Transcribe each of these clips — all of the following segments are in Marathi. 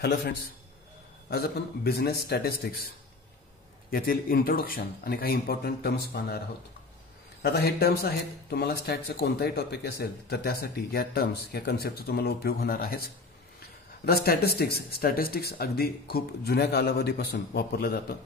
हॅलो फ्रेंड्स, आज आपण बिझनेस स्टॅटिस्टिक्स यातील इंट्रोडक्शन आणि काही इम्पॉर्टंट टर्म्स पाहणार आहोत। आता हे टर्म्स आहेत, तुम्हाला स्टॅटचं कोणताही टॉपिक असेल तर त्यासाठी या टर्म्स या कन्सेप्टचा तुम्हाला उपयोग होणार आहेच। आता स्टॅटिस्टिक्स अगदी खूप जुन्या कालावधीपासून वापरलं जातं।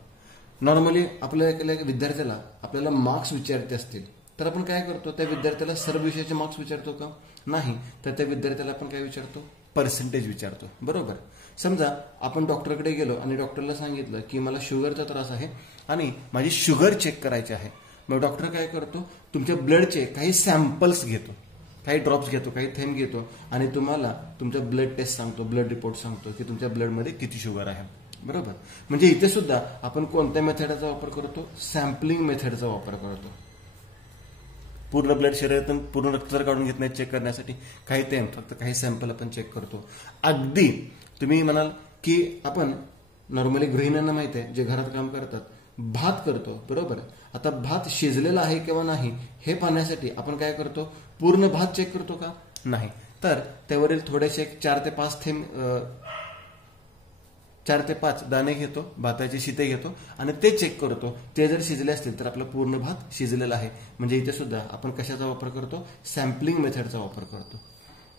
नॉर्मली आपल्या विद्यार्थ्याला आपल्याला मार्क्स विचारायचे असतील तर आपण काय करतो, त्या विद्यार्थ्याला सर्व विषयाचे मार्क्स विचारतो का? नाही, तर त्या विद्यार्थ्याला आपण काय विचारतो, पर्सेंटेज विचारतो। बरोबर, समजा आपण डॉक्टरकडे गेलो आणि डॉक्टरला सांगितलं की मला शुगरचा त्रास आहे आणि माझी शुगर चेक करायची आहे। मग डॉक्टर काय करतो, तुमच्या ब्लडचे काही सॅम्पल्स घेतो, काही ड्रॉप्स घेतो, काही थेंब घेतो आणि तुम्हाला तुमचा ब्लड टेस्ट सांगतो, ब्लड रिपोर्ट सांगतो की तुमच्या ब्लडमध्ये किती शुगर आहे। बरोबर, म्हणजे इथे सुद्धा आपण कोणत्या मेथडचा वापर करतो, सॅम्पलिंग मेथडचा वापर करतो। पूर्ण ब्लड शरीरातून पूर्ण रक्त जर काढून घेत नाही चेक करण्यासाठी, काही थेंब, फक्त काही सॅम्पल आपण चेक करतो। अगदी तुम्ही म्हणाल की आपण नॉर्मली गृहिणींना माहिती आहे, जे घरात काम करतात, भात करतो। बरोबर, आता भात शिजलेला आहे किंवा नाही हे पाहण्यासाठी आपण काय करतो, पूर्ण भात चेक करतो का? नाही, तर त्यावरील थोडेसे 4 ते 5 दाणे घेतो, भाताचे शिते घेतो आणि ते चेक करतो। ते जर शिजले असतील तर आपला पूर्ण भात शिजलेला आहे। म्हणजे इथे सुद्धा आपण कशाचा वापर करतो, सॅम्पलिंग मेथडचा वापर करतो।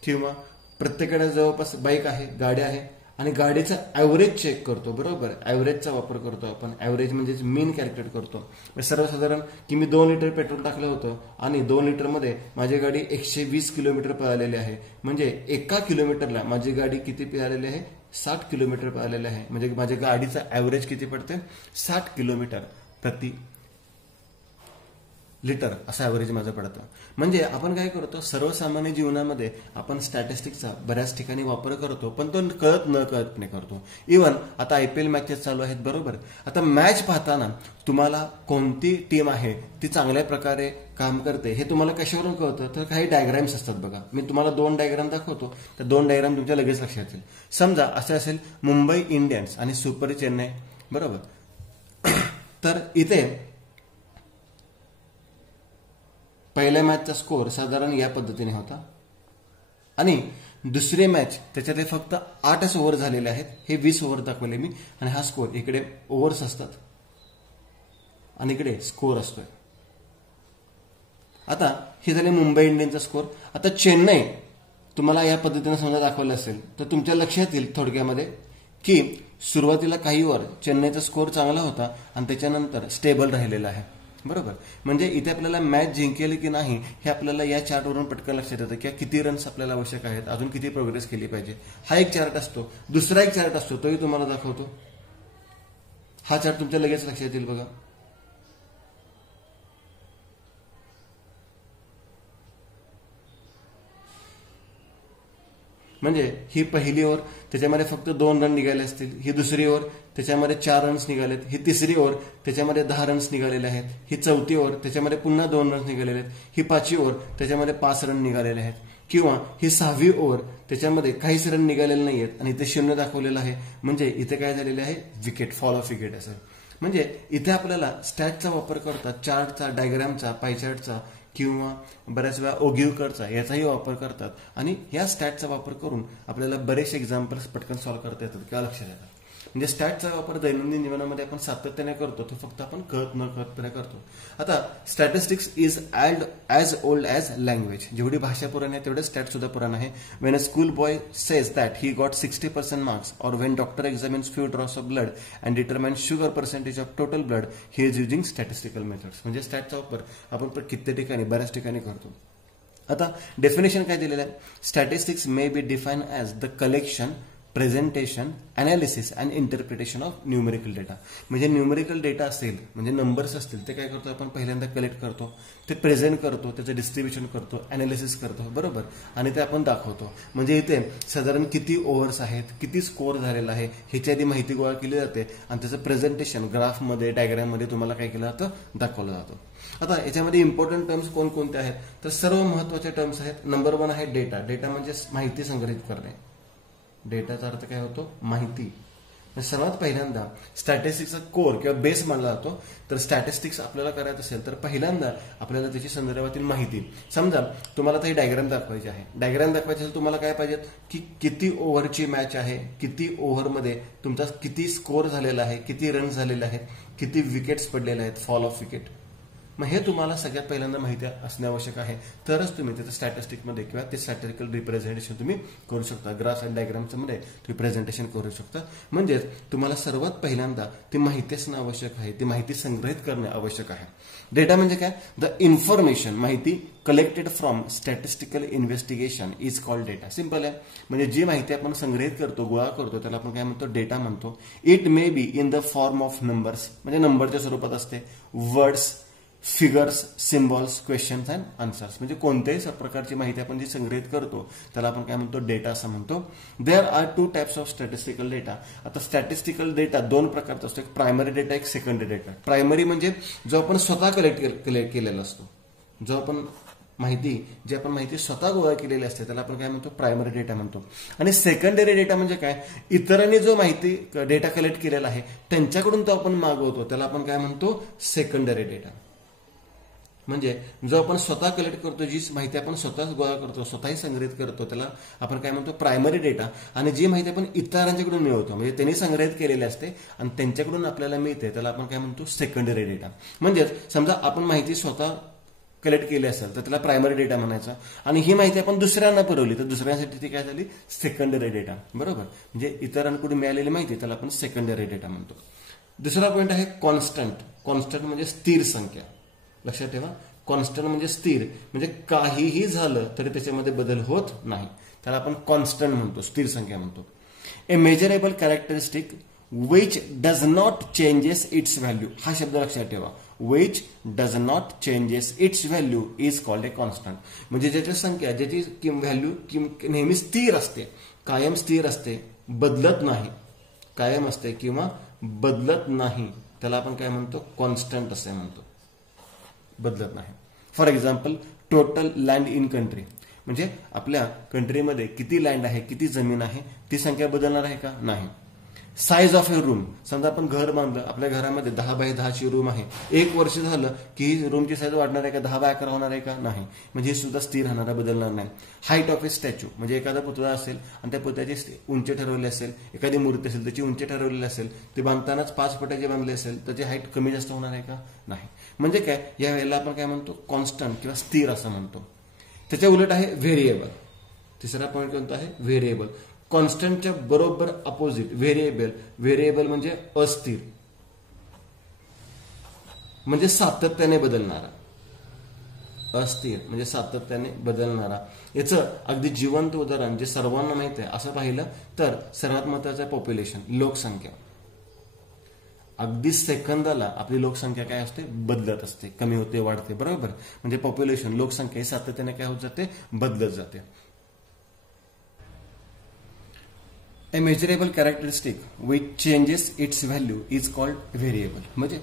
किंवा प्रत्येकाकडे जवळपास बाईक आहे, गाडी आहे आणि गाडीचा ॲव्हरेज चेक करतो। बरोबर, ॲव्हरेजचा वापर करतो आपण। ॲव्हरेज म्हणजे मीन कॅल्क्युलेट करतो। सर्वसाधारण की मी 2 लिटर पेट्रोल टाकलं होतं आणि 2 लिटरमध्ये माझी गाडी 120 किलोमीटर पळालेली आहे, म्हणजे 1 किलोमीटरला माझी गाडी किती पळालेली आहे, 60 किलोमीटर पळालेले आहे। म्हणजे माझ्या गाडीचा ॲव्हरेज किती पडते, 60 किलोमीटर प्रति लिटर असं ॲव्हरेज माझं पडतं। म्हणजे आपण काय करतो, सर्वसामान्य जीवनामध्ये आपण स्टॅटिस्टिक्सचा बऱ्याच ठिकाणी वापर करतो, पण तो कळत न कळतपणे करतो। इव्हन आता IPL मॅचेस चालू आहेत। बरोबर, आता मॅच पाहताना तुम्हाला कोणती टीम आहे ती चांगल्या प्रकारे काम करते हे तुम्हाला कशावरून कळतं, तर काही डायग्राम्स असतात बघा। मी तुम्हाला 2 डायग्राम दाखवतो, त्या 2 डायग्राम तुमच्या लगेच लक्षात येईल। समजा असं असेल मुंबई इंडियन्स आणि सुपर चेन्नई। बरोबर, तर इथे पहिल्या मॅचचा स्कोअर साधारण या पद्धतीने होता आणि दुसरी मॅच त्याच्यात फक्त 8च ओव्हर झालेले आहेत। हे 20 ओव्हर दाखवले मी आणि हा स्कोअर, इकडे ओव्हर्स असतात आणि इकडे स्कोअर असतोय। आता हे झाले मुंबई इंडियन्सचा स्कोअर। आता चेन्नई तुम्हाला या पद्धतीने समजा दाखवलं असेल तर तुमच्या लक्षात येईल थोडक्यामध्ये की सुरुवातीला काही ओव्हर चेन्नईचा स्कोअर चांगला होता आणि त्याच्यानंतर स्टेबल राहिलेला आहे। बरोबर, म्हणजे इथे आपल्याला मॅच जिंकेल की नाही हे आपल्याला या चार्टवरून पटकन लक्षात येतं की किती रन्स आपल्याला आवश्यक आहेत, अजून किती प्रोग्रेस केली पाहिजे। हा एक चार्ट असतो। दुसरा एक चार्ट असतो, तोही तुम्हाला दाखवतो। हा चार्ट तुमच्या लगेच लक्षात येईल बघा। म्हणजे ही पहिली ओव्हर, त्याच्यामध्ये फक्त 2 रन निघाले असतील। ही दुसरी ओव्हर, त्याच्यामध्ये 4 रन्स निघालेत। ही तिसरी ओव्हर, त्याच्यामध्ये 10 रन्स निघालेले आहेत। ही चौथी ओव्हर, त्याच्यामध्ये पुन्हा 2 रन्स निघालेले आहेत। ही 5वी ओव्हर, त्याच्यामध्ये 5 रन निघालेले आहेत। किंवा ही 6वी ओव्हर, त्याच्यामध्ये काहीच रन निघालेले नाहीयेत आणि इथे 0 दाखवलेलं आहे। म्हणजे इथे काय झालेले आहे, विकेट, फॉल ऑफ विकेट असं। म्हणजे इथे आपल्याला स्टॅटचा वापर करतात, चार्टचा, डायग्रामचा, पायचार्टचा किंवा बऱ्याच वेळा ओगिवकरचा याचाही वापर करतात आणि या स्टॅटचा वापर करून आपल्याला बरेचसे एक्झाम्पल्स पटकन सॉल्व्ह करता येतात किंवा लक्षात येतात। म्हणजे स्टॅटचा वापर दैनंदिन जीवनामध्ये आपण सातत्याने करतो, तो फक्त आपण कळत न कळतपणे करतो। आता statistics is as old as language. जेवढी भाषा पुराण आहे तेवढे स्टॅट सुद्धा पुराण आहे। When a school boy says that he got 60% marks और when doctor examines few drops of blood and determines sugar percentage of total blood, he is using statistical methods. म्हणजे स्टॅटचा वापर आपण किती ठिकाणी, बऱ्याच ठिकाणी करतो। आता डेफिनेशन काय दिलेलं आहे, statistics may be define as the collection, presentation, analysis and interpretation of numerical data. म्हणजे न्यूमेरिकल डेटा असेल, म्हणजे नंबर्स असतील, ते काय करतो आपण पहिल्यांदा कलेक्ट करतो, ते प्रेझेंट करतो, त्याचं डिस्ट्रीब्युशन करतो, अनालिसिस करतो। बरोबर, आणि ते आपण दाखवतो। म्हणजे इथे साधारण किती ओव्हर्स आहेत, किती स्कोअर झालेला आहे ह्याची आधी माहिती गोळा केली जाते आणि त्याचं प्रेझेंटेशन ग्राफमध्ये, डायग्राममध्ये तुम्हाला काय केलं जातं, दाखवलं जातं। आता याच्यामध्ये इम्पॉर्टंट टर्म्स कोणकोणते आहेत, तर सर्व महत्वाचे टर्म्स आहेत। नंबर 1 आहे डेटा। डेटा म्हणजे माहिती संग्रहित करणे। डेटाचा अर्थ काय होतो, माहिती। सर्वात पहिल्यांदा स्टॅटिस्टिक्सचा कोर किंवा बेस मानला जातो. तर स्टॅटिस्टिक्स आपल्याला करायचं असेल तर पहिल्यांदा आपल्याला त्याची संदर्भातील माहिती, समजा तुम्हाला ही डायग्राम दाखवायची आहे. डायग्राम दाखवायची असेल तुम्हाला काय पाहिजे की किती ओव्हरची मॅच आहे, किती ओव्हरमध्ये तुमचा किती स्कोर झालेला आहे, किती रन झालेले आहेत, किती विकेट्स पडलेले आहेत, फॉल ऑफ विकेट. मग हे तुम्हाला सगळ्यात पहिल्यांदा माहिती असणे आवश्यक आहे. तरच तुम्ही त्याचं स्टॅटिस्टिकमध्ये किंवा ते स्टॅटिस्टिकल रिप्रेझेंटेशन तुम्ही करू शकता. ग्राफ अँड डायग्रामच्या मध्ये तुम्ही प्रेझेंटेशन करू शकता. म्हणजेच तुम्हाला सर्वात पहिल्यांदा ती माहिती असणं आवश्यक आहे, ती माहिती संग्रहित करणे आवश्यक आहे. डेटा म्हणजे काय? द इन्फॉर्मेशन, माहिती collected from statistical investigation is called data. Simple आहे. म्हणजे जी माहिती आपण संग्रहित करतो, गोळा करतो, त्याला आपण काय म्हणतो? डेटा म्हणतो. It may be in the form of numbers, म्हणजे नंबरच्या स्वरूपात असते, words, figures, symbols, questions and answers. म्हणजे कोणत्याही प्रकारची माहिती आपण जी संग्रहित करतो त्याला आपण काय म्हणतो? डेटा असं म्हणतो. There are 2 types of statistical data. आता स्टॅटिस्टिकल डेटा 2 प्रकारचा असतो. एक प्रायमरी डेटा, एक सेकंडरी डेटा. प्रायमरी म्हणजे जो आपण स्वतः कलेक्ट केलेला असतो, जो आपण माहिती स्वतः गोळा केलेली असते त्याला आपण काय म्हणतो? प्रायमरी डेटा म्हणतो. आणि सेकंडरी डेटा म्हणजे काय? इतरांनी जो माहिती डेटा कलेक्ट केलेला आहे त्यांच्याकडून तो आपण मागवतो त्याला आपण काय म्हणतो? Secondary data. म्हणजे जो आपण स्वतः कलेक्ट करतो, जी माहिती आपण स्वतःच गोळा करतो, स्वतःही संग्रहित करतो त्याला आपण काय म्हणतो? Primary data. आणि जी माहिती आपण इतरांच्याकडून मिळवतो, म्हणजे त्यांनी संग्रहित केलेली असते आणि त्यांच्याकडून आपल्याला मिळते त्याला आपण काय म्हणतो? Secondary data. म्हणजेच समजा आपण माहिती स्वतः कलेक्ट केली असेल तर त्याला प्रायमरी डेटा म्हणायचा, आणि ही माहिती आपण दुसऱ्यांना पुरवली तर दुसऱ्यांसाठी ती काय झाली? Secondary data. बरोबर. म्हणजे इतरांकडून मिळालेली माहिती त्याला आपण सेकंडरी डेटा म्हणतो. दुसरा पॉईंट आहे कॉन्स्टंट. कॉन्स्टंट म्हणजे स्थिर संख्या. लक्षात ठेवा, कॉन्स्टंट म्हणजे स्थिर, म्हणजे काहीही झालं तरी त्याच्यामध्ये बदल होत नाही, त्याला आपण कॉन्स्टंट म्हणतो, स्थिर संख्या म्हणतो. A measurable characteristic which does not changes its value. हा शब्द लक्षात ठेवा, which does not changes its value is called a constant. म्हणजे ज्याची संख्या, ज्याची व्हॅल्यू नेहमी स्थिर असते, कायम स्थिर असते, बदलत नाही, कायम असते किंवा बदलत नाही, त्याला आपण काय म्हणतो? कॉन्स्टंट असे म्हणतो, बदलत नाही. For example, total land in country, म्हणजे आपल्या कंट्रीमध्ये किती लँड आहे, किती जमीन आहे, ती संख्या बदलणार आहे का? नाही. साईज ऑफ ए रूम, समजा आपण घर बांधलं, आपल्या घरामध्ये 10 बाय 10ची रूम आहे, 1 वर्ष झालं की ही रूमची साईज वाढणार आहे का? 10 बाय 11 होणार आहे का? नाही. म्हणजे हे सुद्धा स्थिर राहणार, बदलणार नाही. हाईट ऑफ ए स्टॅच्यू, म्हणजे एखादा पुतळा असेल आणि त्या पुतळ्याची उंची ठरवली असेल, एखादी मूर्ती असेल त्याची उंची ठरवलेली असेल, ते बांधतानाच 5 फुटाची बांधली असेल त्याची हाईट कमी जास्त होणार आहे का? नाही. म्हणजे काय? या वेळेला आपण काय म्हणतो? कॉन्स्टंट किंवा स्थिर असं म्हणतो. त्याच्या उलट आहे व्हेरिएबल. तिसरा पॉईंट कोणता आहे? व्हेरिएबल. कॉन्स्टंटच्या बरोबर अपोजिट व्हेरिएबल. व्हेरिएबल म्हणजे अस्थिर, म्हणजे सातत्याने बदलणारा. अस्थिर म्हणजे सातत्याने बदलणारा. याचं अगदी जिवंत उदाहरण जे सर्वांना माहित आहे असं पाहिलं तर सर्वात महत्वाचं आहे पॉप्युलेशन, लोकसंख्या. अगदी सेकंदाला आपली लोकसंख्या काय असते? बदलत असते, कमी होते, वाढते. बरोबर. म्हणजे पॉप्युलेशन, लोकसंख्या ही सातत्याने काय होत जाते? बदलत जाते. A measurable characteristic which changes its value is called variable. म्हणजे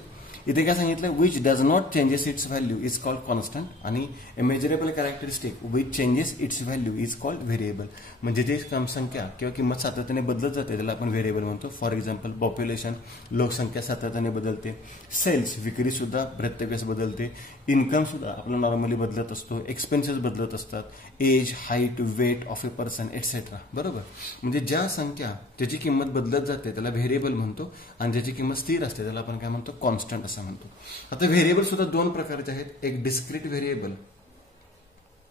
इथे काय सांगितलं? which does not changes its value is called constant, आणि a measurable characteristic which changes its value is called variable. म्हणजे जे संख्या किंवा किंमत सातत्याने बदलत जाते त्याला आपण व्हेरिएबल म्हणतो. फॉर एक्झाम्पल, पॉप्युलेशन, लोकसंख्या सातत्याने बदलते. सेल्स, विक्री सुद्धा प्रत्येक वेळेस बदलते. इन्कम सुद्धा आपला नॉर्मली बदलत असतो. एक्सपेन्सेस बदलत असतात. Age, height, weight of a person etcetera. बरोबर. म्हणजे ज्या संख्या ज्याची किंमत बदलत जाते त्याला व्हेरिएबल म्हणतो, आणि ज्याची किंमत स्थिर असते त्याला आपण काय म्हणतो? कॉन्स्टंट असं म्हणतो. आता व्हेरिएबल सुद्धा 2 प्रकारचे आहेत, एक डिस्क्रीट व्हेरिएबल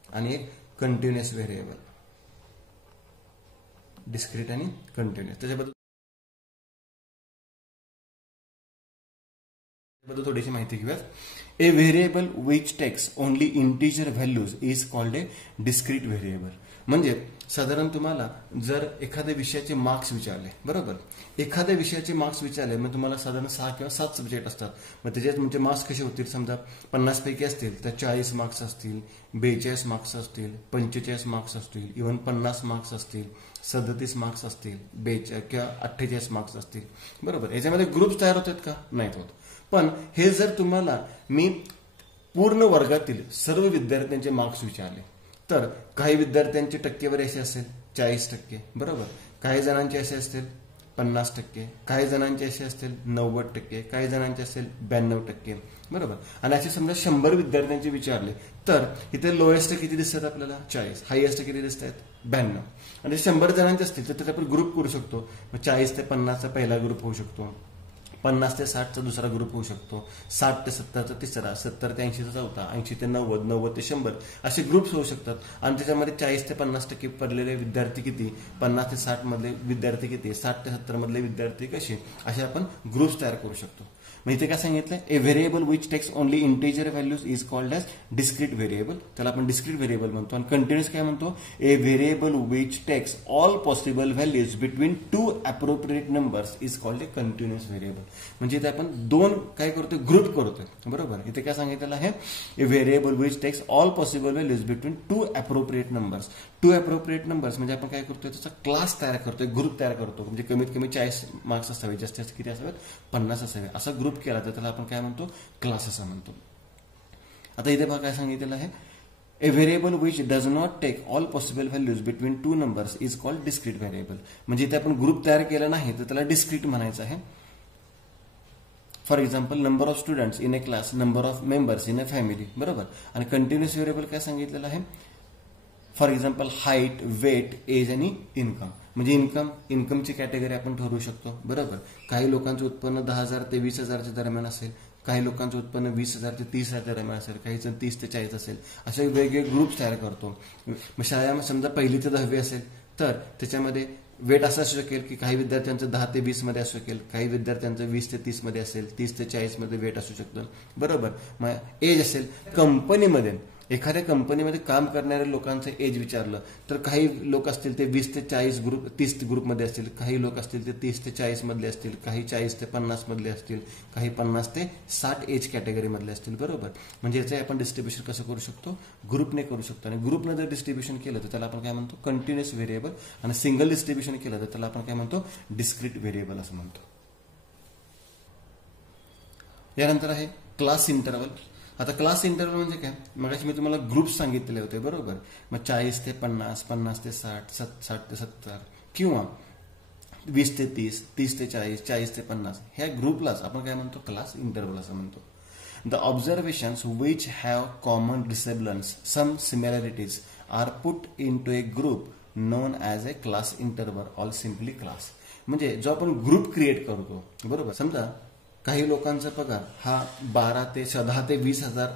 आणि एक कंटिन्युअस व्हेरिएबल. डिस्क्रीट आणि कंटिन्युअस, त्याच्याबद्दल थोडीशी माहिती घेऊयात. A variable which takes only integer values is called a discrete variable. म्हणजे साधारण तुम्हाला जर एखाद्या विषयाचे मार्क्स विचारले, बरोबर, एखाद्या विषयाचे मार्क्स विचारले, मग तुम्हाला साधारण 6 किंवा 7 सब्जेक्ट असतात. मग त्याच्यात तुमचे मार्क्स कसे होतील? समजा 50 पैकी असतील तर 40 मार्क्स असतील, 42 मार्क्स असतील, 45 मार्क्स असतील, इव्हन 50 मार्क्स असतील, 37 मार्क्स असतील, 42 किंवा 48 मार्क्स असतील. बरोबर. याच्यामध्ये ग्रुप्स तयार होतात का? नाहीत होत. पण हे जर तुम्हाला मी पूर्ण वर्गातील सर्व विद्यार्थ्यांचे मार्क्स विचारले तर काही विद्यार्थ्यांची टक्केवारी अशी असेल 40%, बरोबर, काही जणांची असे असतील 50%, काही जणांचे असे असतील 90%, काही जणांचे असेल 92%, बरोबर. आणि असे समजा 100 विद्यार्थ्यांचे विचारले तर इथे लोएस्ट किती दिसतात आपल्याला 40, हायएस्ट किती दिसत आहेत 92. आणि 100 जणांचे असतील तर त्याचा आपण ग्रुप करू शकतो. 40 ते 50चा पहिला ग्रुप होऊ शकतो, 50 ते 60चा दुसरा ग्रुप होऊ शकतो, 60 ते 70चा तिसरा, 70 ते 80चा चौथा, 80 ते 90, 90 ते 100 असे ग्रुप्स होऊ शकतात. आणि त्याच्यामध्ये 40 ते 50% पडलेले विद्यार्थी किती, 50 ते 60 मधले विद्यार्थी किती, 60 ते 70 मधले विद्यार्थी कसे, असे आपण ग्रुप्स तयार करू शकतो. मग इथे काय सांगितलं, a variable which takes only integer values is called as discrete variable. त्याला आपण डिस्क्रीट व्हेरिएबल म्हणतो. आणि कंटिन्युअस काय म्हणतो, a variable which takes all possible values between 2 appropriate numbers is called a continuous variable. म्हणजे इथे आपण दोन काय करतोय, ग्रुप करतोय, बरोबर. इथे काय सांगितलेलं आहे, a variable which takes all possible values between 2 appropriate numbers. 2 appropriate numbers म्हणजे आपण काय करतोय, त्याचा क्लास तयार करतोय, ग्रुप तयार करतो. म्हणजे कमीत कमी 40 मार्क्स असावे, जास्तीत जास्त किती असावेत 50 असावे. असा ग्रुप केला तर त्याला आपण काय म्हणतो, क्लास असं म्हणतो. आता इथे बघा काय सांगितलेलं आहे, a variable which does not take all possible values between 2 numbers is called discrete variable. म्हणजे इथे आपण ग्रुप तयार केला नाही तर त्याला डिस्क्रीट म्हणायचं आहे. For example, number of students in a class, number of members in a family, बरोबर. आणि कंटिन्युअस व्हेरिएबल काय सांगितलेलं आहे, for example height, weight, age आणि इन्कम. म्हणजे इन्कमची कॅटेगरी आपण ठरवू शकतो, बरोबर. काही लोकांचं उत्पन्न 10,000 ते 20,000च्या दरम्यान असेल, काही लोकांचं उत्पन्न 20,000 ते 30,000 दरम्यान असेल, काही 30 ते 40 असेल. असे वेगवेगळे ग्रुप्स तयार करतो. मग शाळेमध्ये समजा 1ली ते 10वी असेल तर त्याच्यामध्ये वेट असं असू शकेल की काही विद्यार्थ्यांचं 10 ते 20 मध्ये असू शकेल, काही विद्यार्थ्यांचं 20 ते 30 मध्ये असेल, 30 ते 40 मध्ये वेट असू शकतं, बरोबर. मग एज असेल, कंपनीमध्ये एखाद्या कंपनीमध्ये काम करणाऱ्या लोकांचं एज विचारलं तर काही लोक असतील ते 20 ते 40 ग्रुप 30 ग्रुपमध्ये असतील, काही लोक असतील ते 30 ते 40 मधले असतील, काही 40 ते 50 मधले असतील, काही 50 ते 60 एज कॅटेगरी मधले असतील, बरोबर. म्हणजे याचं आपण डिस्ट्रीब्युशन कसं करू शकतो, ग्रुपने करू शकतो. आणि ग्रुपने जर डिस्ट्रीब्युशन केलं तर त्याला आपण काय म्हणतो, कंटिन्युअस व्हेरिएबल. आणि सिंगल डिस्ट्रीब्युशन केलं तर त्याला आपण काय म्हणतो, डिस्क्रीट व्हेरिएबल असं म्हणतो. यानंतर आहे क्लास इंटरवल. आता क्लास इंटरवल म्हणजे काय, मगाशी मी तुम्हाला ग्रुप्स सांगितलेले होते, बरोबर. मग 40 ते 50, 50 ते 60, 60 ते 70 किंवा 20 ते 30, 30 ते 40, 40 ते 50 ह्या ग्रुपलाच आपण काय म्हणतो, क्लास इंटरवल असं म्हणतो. The observations which have common resemblance, some similarities are put into a group known as a class interval or simply class. म्हणजे जो आपण ग्रुप क्रिएट करतो, बरोबर. समजा काही लोकांचा पगार हा 10 ते 20,000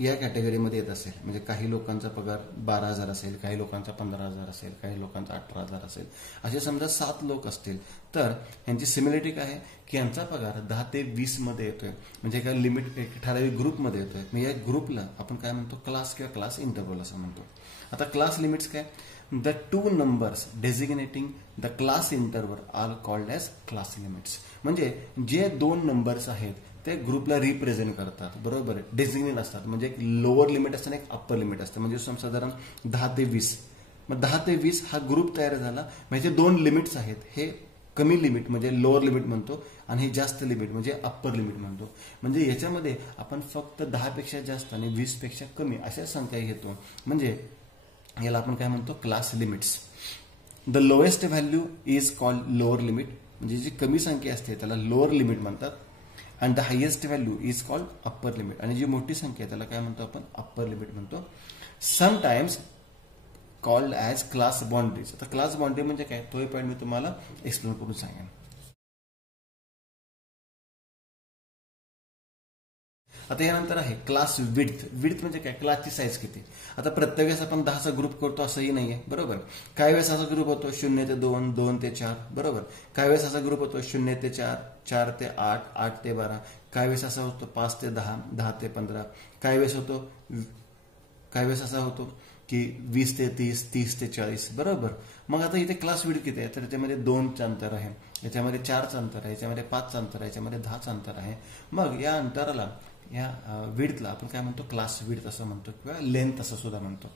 या कॅटेगरीमध्ये येत असेल. म्हणजे काही लोकांचा पगार 12,000 असेल, काही लोकांचा 15,000 असेल, काही लोकांचा 18,000 असेल. असे समजा 7 लोक असतील तर यांची सिमिलरिटी काय आहे की यांचा पगार 10 ते 20 मध्ये येतोय. म्हणजे एका लिमिट एक ठराविक ग्रुपमध्ये येतोय. मग या ग्रुपला आपण काय म्हणतो, क्लास किंवा क्लास इंटरवल असं म्हणतो. आता क्लास लिमिट्स काय, the 2 numbers designating the class interval are called as class limits. म्हणजे जे 2 नंबर्स आहेत ते ग्रुपला रिप्रेझेंट करतात, बरोबर. डेझिग्नेट असतात. म्हणजे एक लोअर लिमिट असतं आणि एक अप्पर लिमिट असतं. म्हणजे साधारण 10 ते 20. मग 10 ते 20 हा ग्रुप तयार झाला. म्हणजे 2 लिमिट्स आहेत. हे कमी लिमिट म्हणजे लोअर लिमिट म्हणतो आणि हे जास्त लिमिट म्हणजे अप्पर लिमिट म्हणतो. म्हणजे याच्यामध्ये आपण फक्त 10 पेक्षा जास्त आणि 20 पेक्षा कमी अशा संख्या घेतो. म्हणजे याला आपण काय म्हणतो, class limits. The lowest value is called lower limit. म्हणजे जी कमी संख्या असते त्याला लोअर लिमिट म्हणतात. And the highest value is called upper limit. आणि जी मोठी संख्या आहे त्याला काय म्हणतो आपण, अप्पर लिमिट म्हणतो. Sometimes called as class boundaries. आता क्लास बाउंड्री म्हणजे काय, तो पॉईंट मी तुम्हाला एक्सप्लेन करून सांगेन. आता यानंतर आहे क्लास विड्थ. विड्थ म्हणजे काय, क्लासची साईज किती. आता प्रत्येक वेळेस आपण 10चा ग्रुप करतो असंही नाहीये, बरोबर. काही वेळेस असा ग्रुप होतो 0 ते 2, 2 ते 4, बरोबर. काही वेळेस असा ग्रुप होतो 0 ते 4, 4 ते 8, 8 ते 12. काही वेळेस असा होतो 5 ते 10, 10 ते 15. काही वेळेस असा होतो की 20 ते 30, 30 ते 40, बरोबर. मग आता इथे क्लास विड्थ किती आहे, तर याच्यामध्ये 2चं अंतर आहे, याच्यामध्ये 4चं अंतर आहे, याच्यामध्ये 5चं अंतर आहे, याच्यामध्ये 10चं अंतर आहे. मग या अंतराला, या विड्थला आपण काय म्हणतो, क्लास विड्थ असं म्हणतो किंवा लेंथ असं सुद्धा म्हणतो.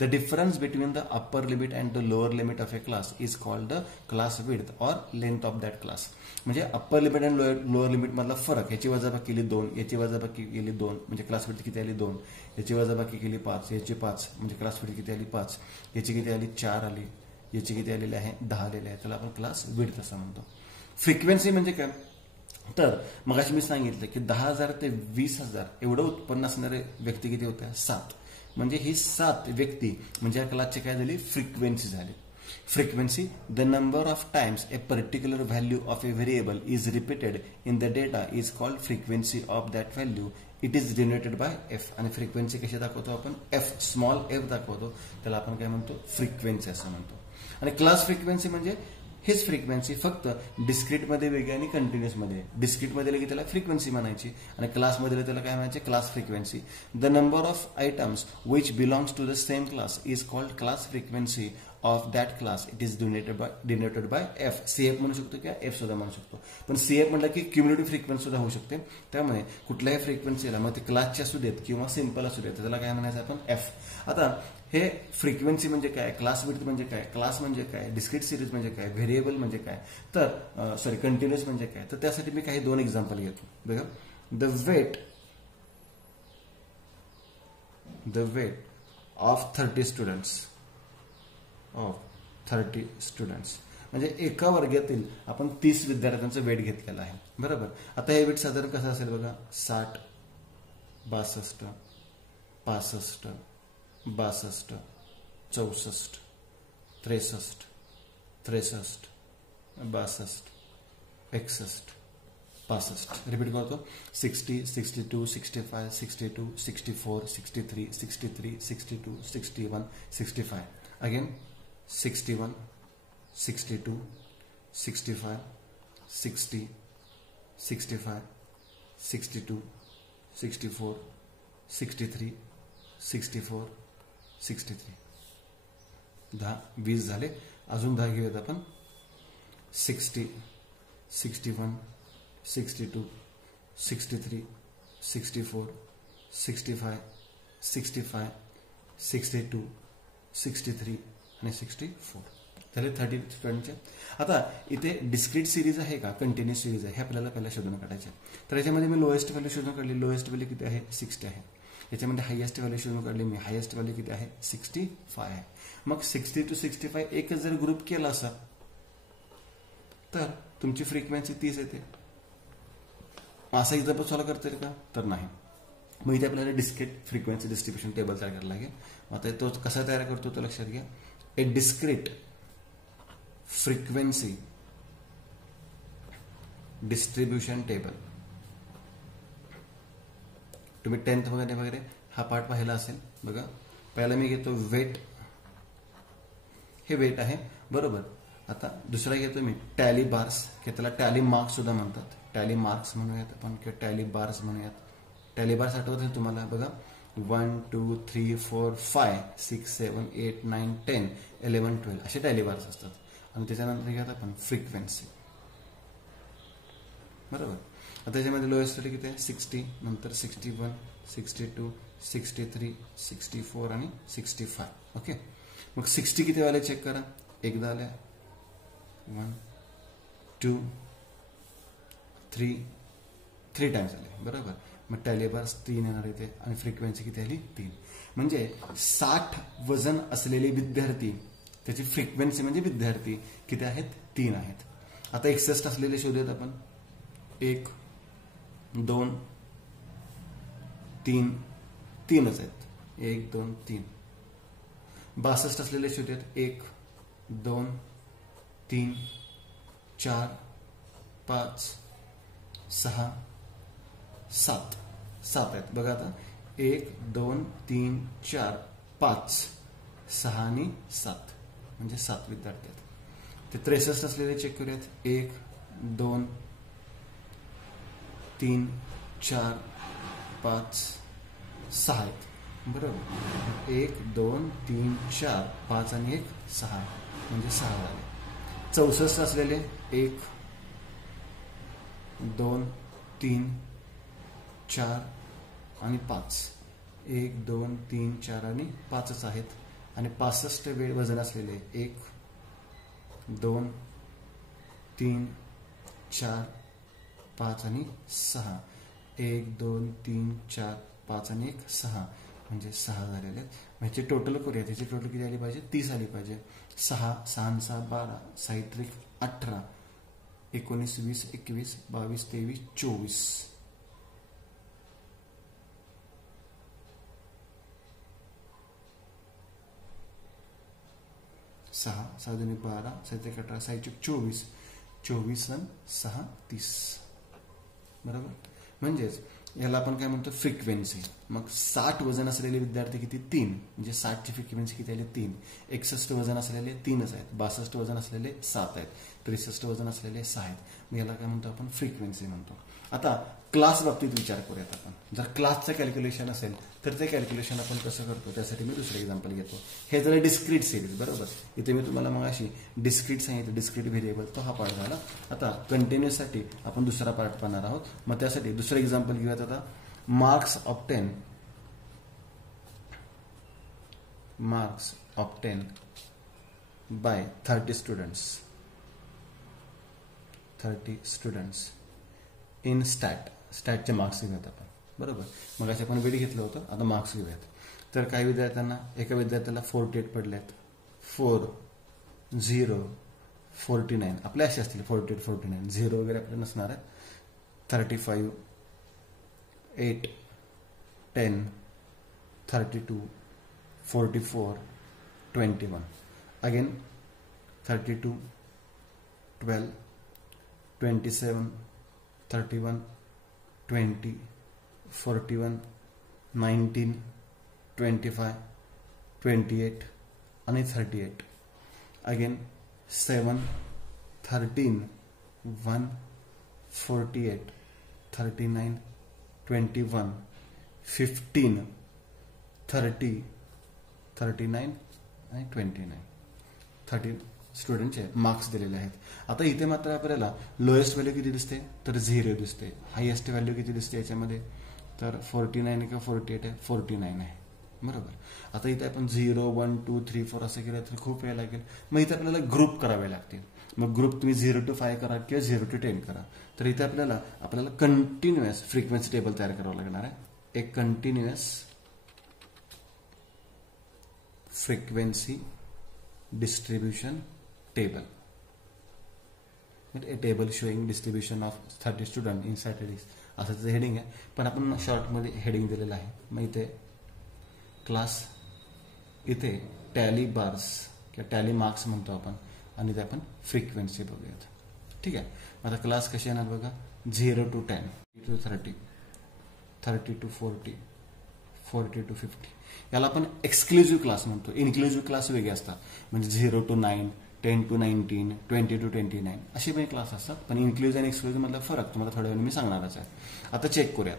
The difference between the upper limit and the lower limit of a class is called the class width or length of that class. म्हणजे upper limit and lower limit मधला फरक, याची वजाबाकी केली 2, याची वजाबाकी केली 2 म्हणजे क्लास विड्थ किती आली 2, याची वजाबाकी केली 5, याची 5 म्हणजे क्लास विड्थ किती आली 5, याची किती आली 4 आली, याची किती आलेली आहे 10 आलेली आहे. त्याला आपण क्लास विड्थ असं म्हणतो. फ्रिक्वेन्सी म्हणजे काय, तर मगाशी मी सांगितलं की 10,000 ते 20,000 एवढं उत्पन्न असणारे व्यक्ती किती होत्या, 7. म्हणजे ही 7 व्यक्ती म्हणजे या क्लासची काय झाली, फ्रिक्वेन्सी झाली. Frequency, the number of times A particular value of A variable is repeated in the data is called frequency of that value. It is denoted by F. आणि फ्रिक्वेन्सी कशी दाखवतो आपण, एफ, स्मॉल एफ दाखवतो, त्याला आपण काय म्हणतो, फ्रिक्वेन्सी असं म्हणतो. आणि क्लास फ्रिक्वेन्सी म्हणजे हेच फ्रिक्वेन्सी, फक्त डिस्क्रीटमध्ये वेगळी आणि कंटिन्युअसमध्ये. डिस्क्रीटमध्ये लगे त्याला फ्रिक्वेन्सी म्हणायची आणि क्लासमध्ये त्याला काय म्हणायचे, class frequency. The number of items which belongs to the same class is called class frequency of that class. It is denoted by F. CF म्हणू शकतो किंवा एफ सुद्धा म्हणू शकतो. पण सीएफ म्हटलं की क्युम्युलेटिव्ह फ्रिक्वेन्सी सुद्धा होऊ शकते. त्यामुळे कुठल्याही फ्रिक्वेन्सीला, मग ते क्लासचे असू देत किंवा सिंपल असू देत, त्याला काय म्हणायचं आपण, एफ. आता हे फ्रिक्वेन्सी म्हणजे काय, क्लास विड्थ म्हणजे काय, क्लास म्हणजे काय, डिस्क्रीट सिरीज म्हणजे काय, व्हेरिएबल म्हणजे काय, तर सॉरी कंटिन्युअस म्हणजे काय, तर त्यासाठी मी काही 2 एक्झाम्पल घेतो. बघा, द वेट ऑफ 30 स्टुडंट्स म्हणजे एका वर्गातील आपण 30 विद्यार्थ्यांचं वेट घेतलेलं आहे. बरोबर. आता हे वेट साधारण कसं असेल बघा, 60, 62, 65, 62, 64, 63, 63, 62, 61, 65. रिपीट करतो, 60, 62, 65, 62, 64, 63, 63, 62, 61, 65. अगेन 61, 62, 65, 60, 65, 62, 64, 63, 64, 63. 10, 20 झाले. अजून 10 घेऊयात आपण. 60, 61, 62, 63, 64, 65, 65, 62, 63 आणि 64 झाले 30 स्टुडंटचे. आता इथे डिस्क्रीट सिरीज आहे का कंटिन्युअस सिरीज आहे हे आपल्याला पहिला शोधून काढायचे. तर याच्यामध्ये मी लोएस्ट व्हॅल्यू शोधून काढली. लोएस्ट व्हॅल्यू किती आहे, 60 आहे. याच्यामध्ये हायएस्ट व्हॅल्यू शोधून काढली मी. हायएस्ट व्हॅल्यू किती आहे, 65 आहे. मग 60 to 65 एकच जर ग्रुप केला असा तर तुमची फ्रिक्वेन्सी 30 येते. असा एक्झाम्पल सॉल्व्ह करता येईल का, तर नाही. मग इथे आपल्याला डिस्क्रीट फ्रिक्वेन्सी डिस्ट्रीब्युशन टेबल तयार करायला लागेल. आता तो कसा तयार करतो तो लक्षात घ्या. ए डिस्क्रीट फ्रिक्वेन्सी डिस्ट्रीब्युशन टेबल. तुम्ही 10th वगैरे हा पार्ट पाहिला असेल. बघा, पहिला मी घेतो वेट. हे वेट आहे, बरोबर. आता दुसरा घेतो मी टॅली बार्स, की त्याला टॅली मार्क्स सुद्धा म्हणतात. टॅली मार्क्स म्हणूयात आपण किंवा टॅली बार्स म्हणूयात. टॅली बार्स आठवत तुम्हाला, बघा 1, 2, 3, 4, 5, 6, 7, 8, 9, 10, 11, 12 असे टॅली बार्स असतात. आणि त्याच्यानंतर घेत आपण फ्रिक्वेन्सी, बरोबर. आता त्याच्यामध्ये लोएस्ट व्हॅल्यू किती आहे, 60, नंतर 61, 62, 63, 64 आणि 65. ओके. मग 60 किती वाले चेक करा. एकदा आल्या, 1, 2, 3 टाइम्स आले, बरोबर. मग टॅली बार्स 3 येणार येते आणि फ्रिक्वेन्सी किती आली, 3. म्हणजे 60 वजन असलेले विद्यार्थी, त्याची फ्रिक्वेन्सी म्हणजे विद्यार्थी किती आहेत, 3 आहेत. आता 61 असलेले शोधूयात आपण. 1, 2, 3, 3च आहेत. 1, 2, 3. 62 असलेले शोधूयात. 1, 2, 3, 4, 5, 6, 7. 7 आहेत. बघा आता 1, 2, 3, 4, 5, 6 आणि 7 म्हणजे 7 विद्यार्थी आहेत. ते 63 असलेले चेक करूयात. 1, 2, 3, 4, 5, 6 आहेत, बरोबर. 1, 2, 3, 4, 5 आणि 1, 6 म्हणजे 6 झाले. 64 असलेले 1, 2, 3, 4 आणि 5. 1, 2, 3, 4 आणि 5च आहेत. आणि 65 वेळ वजन असलेले 1, 2, 3, 4, 5 आणि 6. 1, 2, 3, 4, 5 आणि 1, 6 म्हणजे 6 झालेले आहेत. म्हणजे टोटल करूया. त्याची टोटल किती आली पाहिजे, 30 आली पाहिजे. 6, 6, 6, 12, 6, 18, 19, 20, 21, 22, 23, 24. 6, 6 दुनी 12, 7 1 18, 6 चूक 24, 24 आणि 6 30. बरोबर. म्हणजेच याला आपण काय म्हणतो फ्रिक्वेन्सी. मग 60 वजन असलेले विद्यार्थी किती 3, म्हणजे 60 ची फ्रिक्वेन्सी किती आली 3. 61 वजन असलेले 3च आहेत, 62 वजन असलेले 7 आहेत, 63 वजन असलेले 6 आहेत. मग याला काय म्हणतो आपण फ्रिक्वेन्सी म्हणतो. आता क्लास बाबतीत विचार करूयात आपण. जर क्लासचं कॅल्क्युलेशन असेल तर ते कॅल्क्युलेशन आपण कसं करतो त्यासाठी मी दुसरं एक्झाम्पल घेतो. हे झालं डिस्क्रीट सिरीज. बरोबर. इथे मी तुम्हाला मग अशी डिस्क्रीट सांगितलं, डिस्क्रीट व्हेरिएबल, तो हा पार्ट झाला. आता कंटिन्युअससाठी आपण दुसरा पार्ट पाहणार आहोत. मग त्यासाठी दुसरं एक्झाम्पल घेऊयात. आता marks obtain by 30 students in स्टॅटचे मार्क्स घेऊयात आपण. बरोबर. मग असे आपण वेळ घेतलं होतं, आता मार्क्स घेऊयात. तर काही विद्यार्थ्यांना, एका विद्यार्थ्याला 48 पडलेत, 4, 0, 49 आपले असे असतील. 48, 49, 0 वगैरे आपले नसणार आहेत. 35, 8, 10, 32, 44, 21. अगेन 32, 12, 27, 31, 20, 41, 19, 25, 28 आणि 38. अगेन 7, 13, 1, 48, 39, 21, 15, 30, 39 आणि 29. 30 स्टुडंटचे मार्क्स दिलेले आहेत. आता इथे मात्र आपल्याला लोएस्ट व्हॅल्यू किती दिसते तर 0 दिसते. हायएस्ट व्हॅल्यू किती दिसते याच्यामध्ये तर 49 किंवा 48 आहे, 49 आहे. बरोबर. आता इथे आपण 0, 1, 2, 3, 4 असं केलं तर खूप वेळ लागेल. मग इथे आपल्याला ग्रुप करावे लागतील. मग ग्रुप तुम्ही 0 to 5 करा किंवा 0 to 10 करा. तर इथे आपल्याला कंटिन्युअस फ्रिक्वेन्सी टेबल तयार करावं लागणार आहे. एक continuous frequency distribution table, a table showing distribution of 30 students in Saturdays असं त्याचं हेडिंग आहे. पण आपण शॉर्टमध्ये हेडिंग दिलेलं आहे. मग इथे क्लास, इथे टॅली बार्स किंवा टॅली मार्क्स म्हणतो आपण, आणि इथे आपण फ्रिक्वेन्सी बघूयात. ठीक आहे. आता क्लास कशी येणार बघा. 0 to 10, 0 to 30, 30 to 40, 40 to 50. याला आपण एक्सक्लुझिव्ह क्लास म्हणतो. इन्क्लुझिव्ह क्लास वेगळे असतात. म्हणजे 0 to 9, 10 to 19, 20 to 29 असे पण क्लास असतात. पण इन्क्लुझिव्ह आणि एक्सक्लुझिव्ह मधला फरक तुम्हाला थोड्या वेळाने मी सांगणारच आहे. आता चेक करूयात.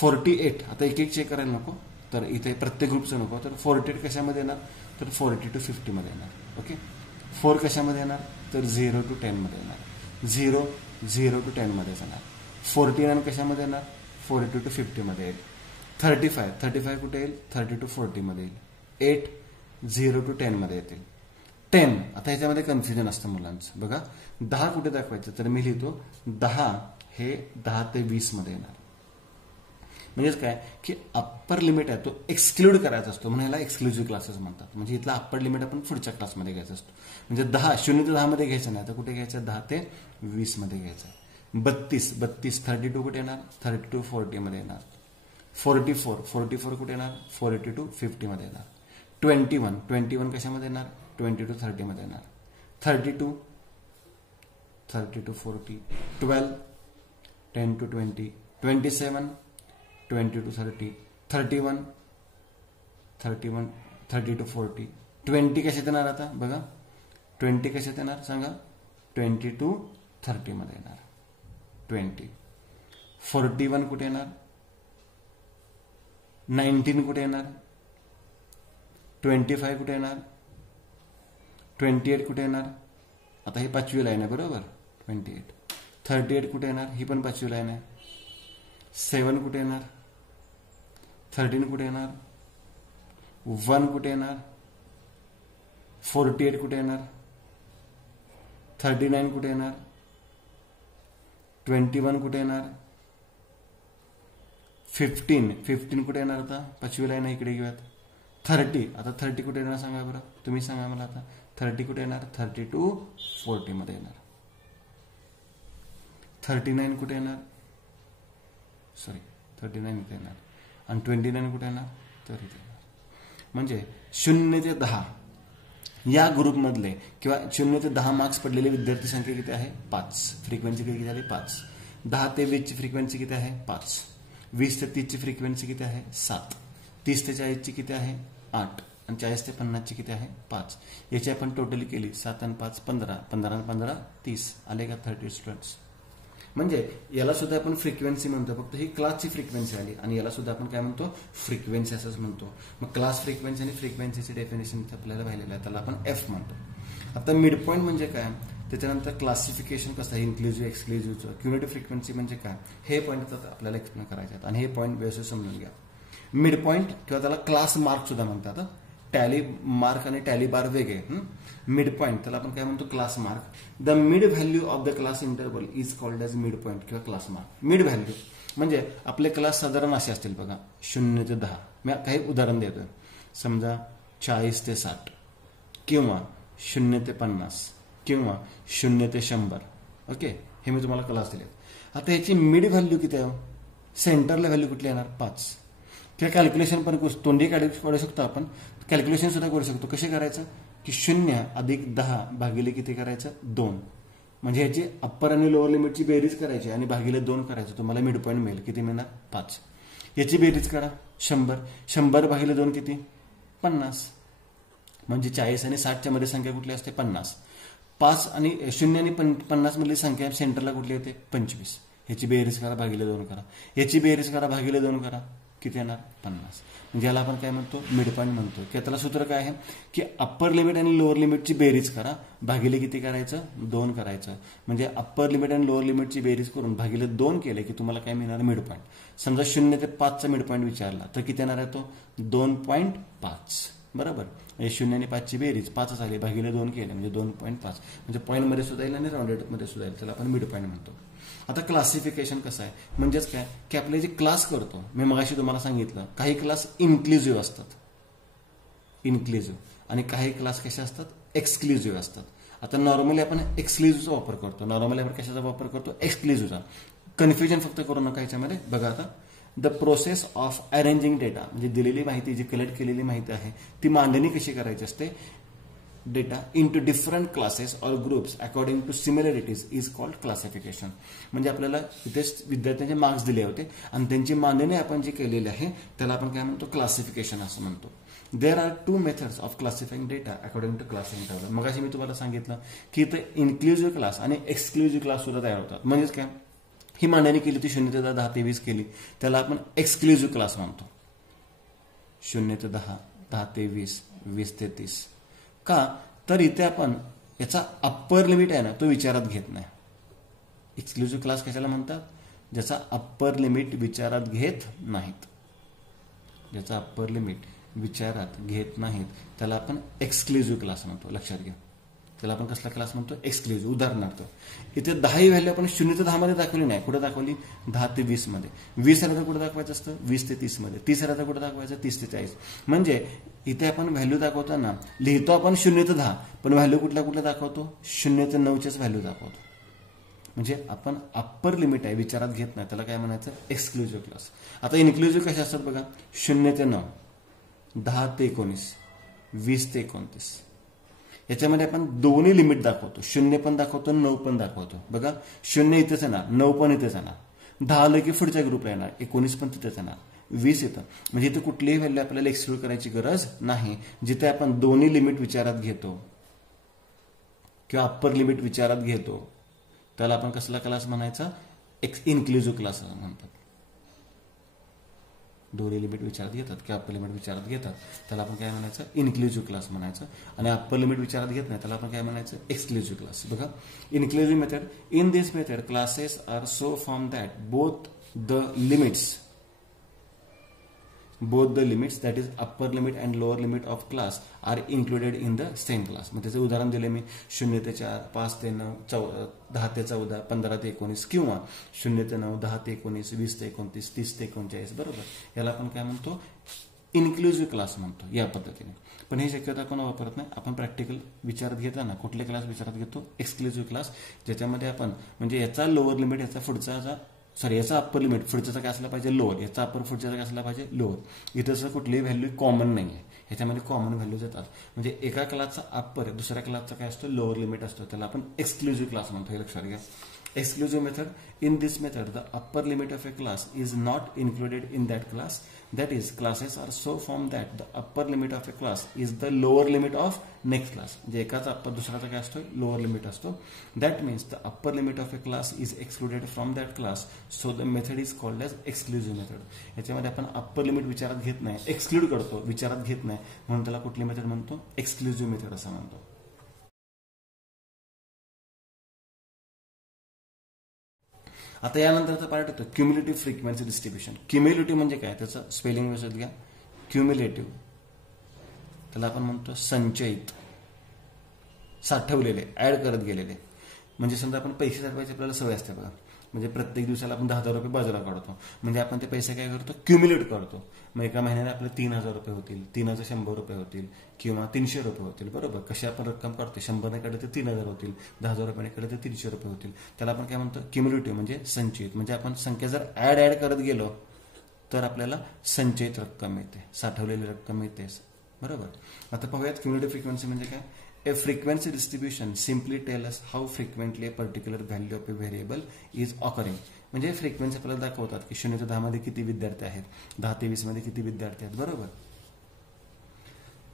48, आता एक एक चेक करायला नको, तर इथे प्रत्येक ग्रुपचं नको. तर 48 कशामध्ये येणार तर 40 to 50 मध्ये येणार. ओके. 4 कशामध्ये येणार तर 0 to 10 मध्ये येणार. 0 to 10 मध्ये येणार. 49 कशामध्ये येणार 42 to 50 मध्ये येईल. 35 कुठे येईल 30 to 40 मध्ये येईल. 8 0 to 10 मध्ये येतील. 10 आता ह्याच्यामध्ये कन्फ्युजन असतं मुलांचं. बघा 10 कुठे दाखवायचं तर मी लिहितो 10 हे 10 ते 20 मध्ये येणार. म्हणजेच काय की अप्पर लिमिट आहे तो एक्सक्लूड करायचा असतो, म्हणून याला एक्सक्लुझिव्ह क्लासेस म्हणतात. म्हणजे इथला अप्पर लिमिट आपण पुढच्या क्लासमध्ये घ्यायचा असतो. म्हणजे 10 0 ते 10 मध्ये घ्यायचं नाही, तर कुठे घ्यायचं 10 ते 20 मध्ये घ्यायचं. 32 32 कुठे येणार 30 to 40 मध्ये येणार. 44 कुठे येणार 40 to 50 मध्ये येणार. 21 कशामध्ये येणार 20 to 30 मध्ये येणार. 30 to 40. 12 10 to 20. 27 20 to 30. 31 30 to 40. 20 कशात येणार आता बघा 20 कशात येणार सांगा 20 to 30 मध्ये येणार. 20. 41 कुठे येणार 19 कुठे येणार. 25 कुठे येणार. 28 कुठे येणार. आता ही 5वी लाईन आहे बरोबर 28. 38 कुठे येणार ही पण 5वी लाईन आहे. 7 कुठे येणार. 13 कुठे येणार. 1 कुठे येणार. 48 कुठे येणार. 39 कुठे येणार. 21 कुठे येणार. 15 कुठे येणार. आता 5वी लाईन इकडे घेऊयात. 30 आता 30 कुठे येणार सांगा बरं तुम्ही सांगा मला. आता 30 कुठे येणार 30 to 40 मध्ये येणार. 39 कुठे येणार, सॉरी 39 इथे येणार आणि 29 कुठे येणार, तर इथे येणार. म्हणजे 0 ते 10 या ग्रुपमधले किंवा 0 ते 10 मार्क्स पडलेले विद्यार्थी संख्या किती आहे, 5. फ्रिक्वेन्सी किती झाली, 5. 10 ते 20 ची फ्रिक्वेन्सी किती आहे, 5. 20 ते 30 ची फ्रिक्वेन्सी किती आहे, 7. 30 ते 40 ची किती आहे, 8. आणि 40 ते 50 ची किती आहे, 5. याची आपण टोटली केली 7 आणि 5 15, 15 आणि 15 30, आले का 30 स्टुडंट्स. म्हणजे याला सुद्धा आपण फ्रिक्वेन्सी म्हणतो, फक्त ही क्लासची फ्रिक्वेन्सी आली आणि याला सुद्धा आपण काय म्हणतो, फ्रिक्वेन्सी असंच म्हणतो. मग क्लास फ्रिक्वेन्सी आणि फ्रिक्वेन्सीचे डेफिनेशन आपल्याला पाहिलेलं आहे, त्याला आपण एफ म्हणतो. आता मिड पॉईंट म्हणजे काय, त्याच्यानंतर क्लासिफिकेशन कसं आहे, इन्क्लुझिव्ह एक्सक्लुझिव्हचं, क्युम्युलेटिव्ह फ्रिक्वेन्सी म्हणजे काय, हे पॉईंट आपल्याला एक्सप्लेन करायचे आहेत आणि हे पॉईंट व्यवस्थित समजून घ्या. मिड पॉईंट किंवा त्याला क्लास मार्क सुद्धा म्हणतात. टॅली मार्क आणि टॅली बार वेगळे. मिड पॉईंट त्याला आपण काय म्हणतो, class mark. The mid value of the class interval is called as mid point किंवा क्लास मार्क. मिड व्हॅल्यू म्हणजे आपले क्लास साधारण असे असतील बघा, 0 ते 10. मी काही उदाहरण देतोय, समजा 40 ते 60 किंवा 0 ते 50 किंवा 0 ते 100. ओके, हे मी तुम्हाला क्लास दिले. आता याची मिड व्हॅल्यू किती आहे, सेंटरला व्हॅल्यू कुठली येणार, 5. किंवा कॅल्क्युलेशन पण तोंडी काढू शकतो आपण, कॅल्क्युलेशन सुद्धा करू शकतो. कसे करायचं की 0 अधिक 10 भागिले किती करायचं, 2. म्हणजे याची अप्पर आणि लोअर लिमिटची बेरीज करायची आणि भागिले 2 करायचं, तुम्हाला मिड पॉईंट मिळेल. किती मिळणार, 5. याची बेरीज करा, 100. 100 भागिले 2 किती, 50. म्हणजे 40 आणि 60च्या मध्ये संख्या कुठली असते, 50. 5 आणि 0 आणि 50 मधली संख्या सेंटरला कुठली येते, 25. याची बेरीज करा, भागिले 2 करा. याची बेरीज करा, भागिले 2 करा, किती येणार, 50. म्हणजे याला आपण काय म्हणतो, मिड पॉईंट म्हणतो. की त्याला सूत्र काय आहे की अप्पर लिमिट आणि लोअर लिमिटची बेरीज करा, भागिले किती करायचं, 2 करायचं. म्हणजे अप्पर लिमिट आणि लोअर लिमिटची बेरीज करून भागिले 2 केले की तुम्हाला काय मिळणार, मिड पॉईंट. समजा 0 ते 5चा मिड पॉईंट विचारला तर किती येणार आहे तो, 2.5. बरोबर. म्हणजे 0 आणि 5ची बेरीज 5 झाली, भागिले 2 केले म्हणजे 2.5. म्हणजे पॉईंटमध्ये सुद्धा येईल आणि राऊंडेडमध्ये सुद्धा येईल, त्याला आपण मिड पॉईंट म्हणतो. आता क्लासिफिकेशन कसं आहे, म्हणजेच काय की आपले जे क्लास करतो, मी मगाशी तुम्हाला सांगितलं काही क्लास इन्क्लुझिव्ह असतात, इन्क्लुझिव्ह, आणि काही क्लास कसे असतात, एक्सक्लुझिव्ह असतात. आता नॉर्मली आपण एक्सक्लुझिव्हचा वापर करतो, नॉर्मली आपण कशाचा वापर करतो, एक्सक्लुझिव्हचा. कन्फ्युजन फक्त करू नका याच्यामध्ये. बघा आता, the process of arranging data, म्हणजे दिलेली माहिती, जी कलेक्ट केलेली माहिती आहे ती मांडणी कशी करायची असते, data into different classes or groups according to similarities is called classification. म्हणजे आपल्याला इथे विद्यार्थ्यांचे मार्क्स दिले होते आणि त्यांची मांडणी आपण जी केलेली आहे त्याला आपण काय म्हणतो, क्लासिफिकेशन असं म्हणतो. There are 2 methods of classifying data according to class interval. मगाशी मी तुम्हाला सांगितलं की इथे इन्क्लुझिव्ह क्लास आणि एक्सक्लुझिव्ह क्लास सुद्धा तयार होतात. म्हणजेच काय, ही मांडणी केली ती 0 ते 10 ते 20 केली, त्याला आपण एक्सक्लुझिव्ह क्लास म्हणतो. 0 ते 10, 10 ते 20, 20 ते 30. का तर इथे आपण याचा अप्पर लिमिट आहे ना तो विचारात घेत नाही. एक्सक्लुझिव्ह क्लास कशाला म्हणतात, ज्याचा अप्पर लिमिट विचारात घेत नाहीत, ज्याचा अप्पर लिमिट विचारात घेत नाहीत त्याला आपण एक्सक्लुझिव्ह क्लास म्हणतो. लक्षात घ्या, त्याला आपण कसला क्लास म्हणतो, एक्सक्लुझिव्ह. उदाहरणार्थ इथे 10 ही व्हॅल्यू आपण 0 ते 10 मध्ये दाखवली नाही, कुठे दाखवली, 10 ते 20 मध्ये. 20 राहता कुठे दाखवायचं असतं, 20 ते 30 मध्ये. 30 राहता कुठे दाखवायचं, 30 ते 40. म्हणजे इथे आपण व्हॅल्यू दाखवताना लिहितो आपण 0 ते 10, पण व्हॅल्यू कुठल्या कुठल्या दाखवतो, 0 ते 9चेच व्हॅल्यू दाखवतो. म्हणजे आपण अप्पर लिमिट आहे विचारात घेत नाही, त्याला काय म्हणायचं, एक्सक्लुझिव्ह क्लास. आता इन्क्लुझिव्ह कशा असतात बघा, 0 ते 9, 10 ते 19, 20 ते 29. याच्यामध्ये आपण दोन्ही लिमिट दाखवतो, 0 पण दाखवतो, 9 पण दाखवतो. बघा 0 इथेच येणार, 9 पण इथेच येणार, 10 आलं की पुढच्या ग्रुपला येणार, 19 पण तिथेच येणार, 20 येतं. म्हणजे इथे कुठलीही व्हॅल्यू आपल्याला एक्सक्लूड करायची गरज नाही. जिथे आपण दोन्ही लिमिट विचारात घेतो किंवा अप्पर लिमिट विचारात घेतो त्याला आपण कसला क्लास म्हणायचा, इन्क्लुझिव्ह क्लास म्हणतात. दोन्ही लिमिट विचारात घेतात किंवा अप्पर लिमिट विचारात घेतात त्याला आपण काय म्हणायचं, इन्क्लुझिव्ह क्लास म्हणायचं. आणि अप्पर लिमिट विचारात घेत नाही त्याला आपण काय म्हणायचं, एक्सक्लुझिव्ह क्लास. बघा inclusive method, in this method classes are so form that both the limits that is upper limit and lower limit of class are included in the same class. मग त्याचं उदाहरण दिले मी, 0 ते 4, 5 ते 9, 10 ते 14, 15 ते 19 किंवा 0 ते 9, 10 ते 19, 20 ते 29, 30 ते 39. बरोबर, याला आपण काय म्हणतो, इन्क्लुझिव्ह क्लास म्हणतो या पद्धतीने. पण हे शक्यतो आपण वापरत नाही. आपण प्रॅक्टिकल विचारात घेताना कुठले क्लास विचारात घेतो? एक्सक्लुझिव्ह क्लास, ज्याच्यामध्ये आपण म्हणजे याचा लोअर लिमिट, याचा पुढचा याचा अप्पर लिमिट पुढच्याचा काय असला पाहिजे? लोअर. याचा अप्पर पुढच्याचा काय असला पाहिजे? लोअर. इथं कुठलीही व्हॅल्यू कॉमन नाही आहे, ह्याच्यामध्ये कॉमन व्हॅल्यूज येतात. म्हणजे एका क्लासचा अप्पर, दुसऱ्या क्लासचा काय असतो? लोअर लिमिट असतो. त्याला आपण एक्सक्लुझिव्ह क्लास म्हणतो. हे लक्षात घ्या. Exclusive method. In this method, the upper limit of a class is not included in that class. That is, classes are so formed that the upper limit of a class is the lower limit of next class. म्हणजे एकाचा अप्पर दुसऱ्याचा काय असतो? लोअर लिमिट असतो. That means the upper limit of a class is excluded from that class. So the method is called as exclusive method. याच्यामध्ये आपण अप्पर लिमिट विचारात घेत नाही, एक्सक्लूड करतो, विचारात घेत नाही, म्हणून त्याला कुठली मेथड म्हणतो? एक्सक्लुझिव्ह मेथड असं म्हणतो. आता यानंतरचा पार्ट येतो क्युम्युलेटिव्ह फ्रिक्वेन्सी डिस्ट्रीब्युशन. क्युम्युलेटिव्ह म्हणजे काय? त्याचं स्पेलिंग व्यवस्थित घ्या. क्युम्युलेटिव्ह, त्याला आपण म्हणतो संचयित, साठवलेले, ऍड करत गेलेले. म्हणजे समजा आपण पैसे साठवायचे आपल्याला सवय असते बघा. म्हणजे प्रत्येक दिवसाला आपण 10,000 रुपये बाजूला काढतो. म्हणजे आपण ते पैसे काय करतो? क्युम्युलेट करतो. मग एका महिन्याला आपले 3,000 रुपये होतील, 3,100 रुपये होतील किंवा 300 रुपये होतील. बरोबर. कशी आपण रक्कम काढतो? 100 काढले तर 3,000 होतील, 10,000 रुपये काढले तर 300 रुपये होतील. त्याला आपण काय म्हणतो? क्युम्युलेटिव्ह म्हणजे संचयित. म्हणजे आपण संख्या जर ऍड करत गेलो तर आपल्याला संचयित रक्कम मिळते, साठवलेली रक्कम मिळते. बरोबर. आता पाहूयात क्युम्युलेटिव्ह फ्रिक्वेन्सी म्हणजे काय. A frequency distribution simply tell us how frequently a particular value of a variable is occurring. म्हणजे फ्रिक्वेन्सी आपल्याला दाखवतात की 0 ते 10 मध्ये किती विद्यार्थी आहेत, 10 ते 20 मध्ये किती विद्यार्थी आहेत. बरोबर.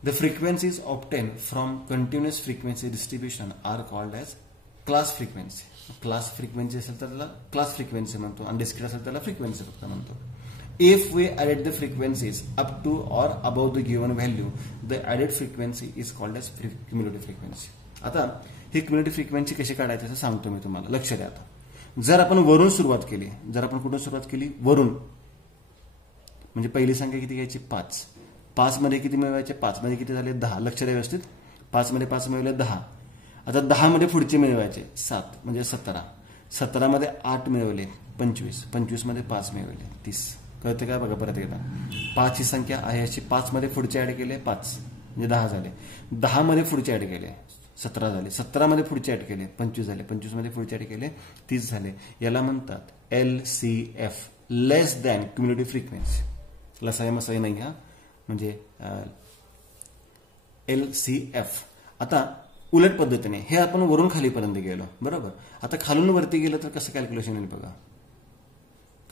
The frequencies obtained from continuous frequency distribution are called as class frequency. Class frequency असेल तर त्याला क्लास फ्रिक्वेन्सी म्हणतो आणि डिस्क्रीट असेल त्याला फ्रिक्वेन्सी फक्त म्हणतो. If we added the frequencies up to or above the given value, the added frequency is called as cumulative frequency. आता ही cumulative frequency कशी काढायची असं सांगतो मी तुम्हाला. लक्ष द्या. आता जर आपण वरून सुरुवात केली, जर आपण कुठून सुरुवात केली? वरून. म्हणजे पहिली संख्या किती घ्यायची? 5. 5 मध्ये किती मिळवायचे? 5 मध्ये किती झाले? 10. लक्ष द्या व्यवस्थित. 5 मध्ये 5 मिळवले 10. आता 10 मध्ये पुढचे मिळवायचे 7 म्हणजे 17. 17 मध्ये 8 मिळवले 25. 25 मध्ये 5 मिळवले 30. कळते काय? बघा परत एकदा. 5 ही संख्या आहे अशी 5 मध्ये पुढचे ऍड केले 5 म्हणजे 10 झाले. 10 मध्ये पुढचे ऍड केले 17 झाले. 17 मध्ये पुढचे ऍड केले 25 झाले. 25 मध्ये पुढचे ऍड केले 30 झाले. याला म्हणतात LCF, लेस दॅन क्युम्युलेटिव्ह फ्रिक्वेन्सी. लसाई मसाई नाही हा, म्हणजे LCF. आता उलट पद्धतीने हे आपण वरून खालीपर्यंत गेलो. बरोबर. आता खालून वरती गेलं तर कसं कॅल्क्युलेशन येईल बघा.